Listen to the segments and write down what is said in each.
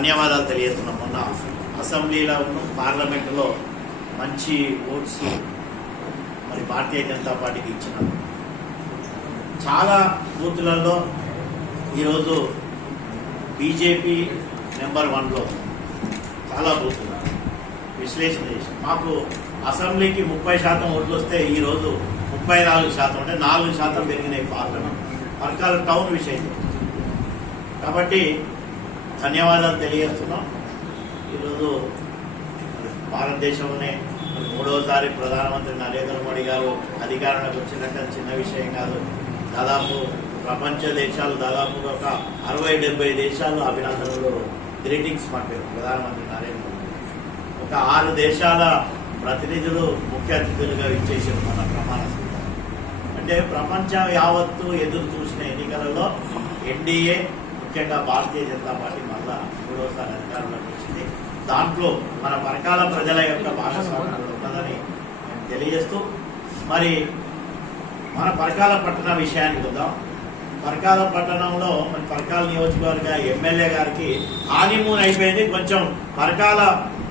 ధన్యవాదాలు తెలియజేస్తున్నాం. మొన్న అసెంబ్లీలో పార్లమెంటులో మంచి ఓట్స్ మరి భారతీయ జనతా పార్టీకి ఇచ్చినాం. చాలా బూతులలో ఈరోజు బీజేపీ నెంబర్ 1లో చాలా బూతులు విశ్లేషణ చేసి మాకు అసెంబ్లీకి 30% ఓట్లు వస్తే ఈరోజు 34%, అంటే 4% పెరిగినాయి పార్లమెంట్ పరకాల టౌన్ విషయం. కాబట్టి ధన్యవాదాలు తెలియజేస్తున్నాం. ఈరోజు భారతదేశంలోనే 3వసారి ప్రధానమంత్రి నరేంద్ర మోడీ గారు అధికారంలోకి వచ్చినట్టు చిన్న విషయం కాదు. దాదాపు ప్రపంచ దేశాలు దాదాపుగా ఒక 60-70 దేశాలు అభినందనలు గ్రీటింగ్స్ పంపారు ప్రధానమంత్రి నరేంద్ర మోడీ. ఒక 6 దేశాల ప్రతినిధులు ముఖ్య అతిథులుగా ఇచ్చేసారు మన ప్రమాణ స్వీకారం. అంటే ప్రపంచం యావత్తు ఎదురు చూసిన ఎన్నికలలో ఎన్డీఏ ముఖ్యంగా భారతీయ జనతా పార్టీ మళ్ళా 3వసారి అధికారంలోకి వచ్చింది. దాంట్లో మన పరకాల ప్రజల యొక్క భాగస్వామ్యం ఉన్నదని తెలియజేస్తూ మరి మన పరకాల పట్టణ విషయానికి వద్దాం. పరకాల పట్టణంలో మన పరకాల నియోజకవర్గ ఎమ్మెల్యే గారికి హానీమూన్ అయిపోయింది. కొంచెం పరకాల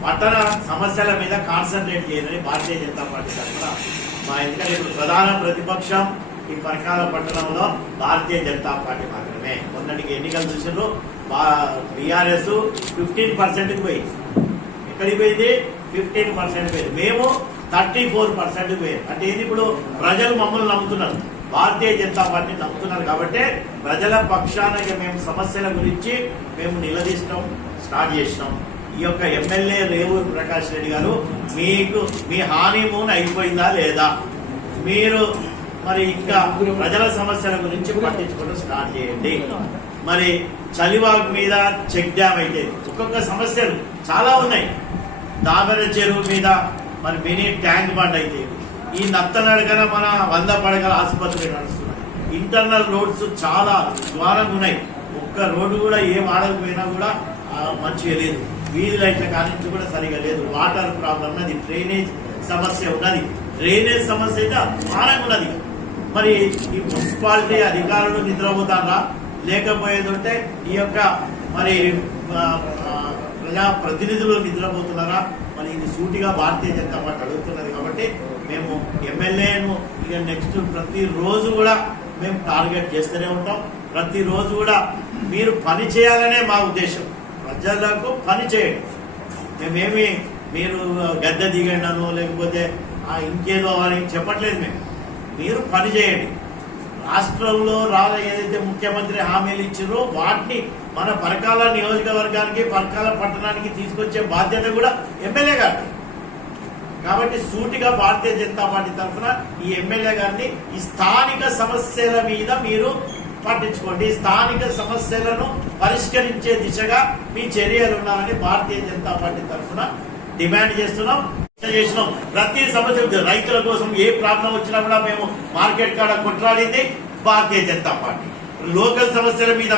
పట్టణ సమస్యల మీద కాన్సన్ట్రేట్ చేయాలని భారతీయ జనతా పార్టీ తరఫున ఎందుకంటే ఇప్పుడు ప్రధాన ప్రతిపక్షం ఈ పరకాల పట్టణంలో భారతీయ జనతా పార్టీ మాత్రమే. మొన్నటికి ఎన్నికలు చూసినారు, బీఆర్ఎస్ 15%కి పోయింది. ఎక్కడికి పోయింది? 15% పోయింది. మేము 34% పోయింది. అంటే ఇది ఇప్పుడు ప్రజలు మమ్మల్ని నమ్ముతున్నారు, భారతీయ జనతా పార్టీ నమ్ముతున్నారు. కాబట్టి ప్రజల పక్షాన మేము సమస్యల గురించి మేము నిలదీస్తాం స్టార్ట్ చేసినాం. ఈ యొక్క ఎమ్మెల్యే రేవూరు ప్రకాష్ రెడ్డి గారు, మీకు మీ హానీమూన్ అయిపోయిందా లేదా? మీరు మరి ఇంకా ప్రజల సమస్యల గురించి పట్టించుకోవడం స్టార్ట్ చేయండి. మరి చలివాగ్ మీద చెక్ డ్యామ్ అయితే ఒక్కొక్క సమస్యలు చాలా ఉన్నాయి. దాబెర చెరువు మీద మరి మినీ ట్యాంక్ బండ్ అయితే, ఈ నత్తనడకన మన 100 పడకల ఆసుపత్రి నడుస్తున్నాయి. ఇంటర్నల్ రోడ్స్ చాలా ద్వారంగా ఉన్నాయి. ఒక్క రోడ్డు కూడా ఏం ఆడకపోయినా కూడా మంచిగా లేదు. వీధి లైట్ల కానించి కూడా సరిగా లేదు. వాటర్ ప్రాబ్లం ఉన్నది, డ్రైనేజ్ సమస్య ఉన్నది. డ్రైనేజ్ సమస్య అయితే అపారంగా ఉన్నది. మరి ఈ మున్సిపాలిటీ అధికారులు నిద్రపోతారా, లేకపోయేదంటే ఈ యొక్క మరి ప్రజా ప్రతినిధులు నిద్రపోతున్నారా? మరి ఇది సూటిగా భారతీయ జనతా పార్టీ అడుగుతున్నది. కాబట్టి మేము ఎమ్మెల్యేను ఇక నెక్స్ట్ ప్రతిరోజు కూడా మేము టార్గెట్ చేస్తూనే ఉంటాం. ప్రతిరోజు కూడా మీరు పని చేయాలనే మా ఉద్దేశం. ప్రజలకు పని చేయండి. మేమేమి మీరు గద్దె దిగండను లేకపోతే ఇంకేదో అని చెప్పట్లేదు. మీరు పని చేయండి. రాష్ట్రంలో ఏదైతే ముఖ్యమంత్రి హామీలు ఇచ్చారో వాటిని మన పరకాల నియోజకవర్గానికి పరకాల పట్టణానికి తీసుకొచ్చే బాధ్యత కూడా ఎమ్మెల్యే గారు. కాబట్టి సూటిగా భారతీయ జనతా పార్టీ తరఫున ఈ ఎమ్మెల్యే గారిని ఈ స్థానిక సమస్యల మీద మీరు పట్టించుకోండి. స్థానిక సమస్యలను పరిష్కరించే దిశగా మీ చర్యలు ఉండాలని భారతీయ జనతా పార్టీ తరఫున డిమాండ్ చేస్తున్నాం. ప్రతి సమస్య రైతుల కోసం ఏ ప్రాబ్లం వచ్చినా కూడా మేము మార్కెట్ కాడ కొట్లాడింది భారతీయ జనతా పార్టీ. లోకల్ సమస్యల మీద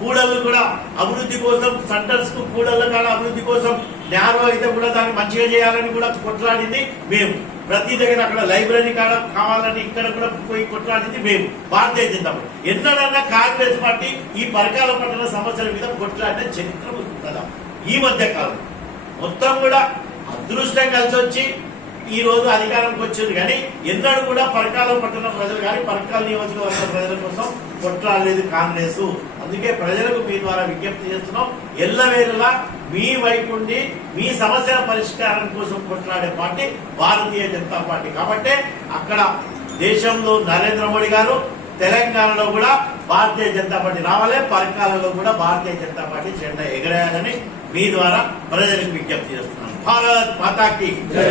కూడళ్ళు కూడా అభివృద్ధి కోసం, సెంటర్స్ కు కూడళ్ళ కాడ అభివృద్ధి కోసం నేరో అయితే కూడా దాన్ని మంచిగా చేయాలని కూడా కొట్లాడింది మేము. ప్రతి దగ్గర అక్కడ లైబ్రరీ కాడ కావాలని ఇక్కడ కూడా పోయి కొట్లాడింది మేము భారతీయ జనతా పార్టీ. ఎన్నడన్నా కాంగ్రెస్ పార్టీ ఈ పరకాల పట్టణ సమస్యల మీద కొట్లాడిన చరిత్ర కదా. ఈ మధ్య కాలం మొత్తం కూడా అదృష్టం కలిసి వచ్చి ఈ రోజు అధికారంకి వచ్చింది. కానీ ఎన్నడూ కూడా పరకాల పట్టణ ప్రజలు కానీ పరకాల నియోజకవర్గ ప్రజల కోసం కొట్లాడలేదు కాంగ్రెస్. అందుకే ప్రజలకు మీ ద్వారా విజ్ఞప్తి చేస్తున్నాం, ఎల్లవేళలా మీ వైపు ఉండి మీ సమస్యల పరిష్కారం కోసం కొట్లాడే పార్టీ భారతీయ జనతా పార్టీ. కాబట్టి అక్కడ దేశంలో నరేంద్ర మోడీ గారు, తెలంగాణలో కూడా భారతీయ జనతా పార్టీ రావాలి, పరకాలలో కూడా భారతీయ జనతా పార్టీ జెండా ఎగరేయాలని మీ ద్వారా ప్రజలకు విజ్ఞప్తి చేస్తున్నాం. భారత్ మాతా కీ జై.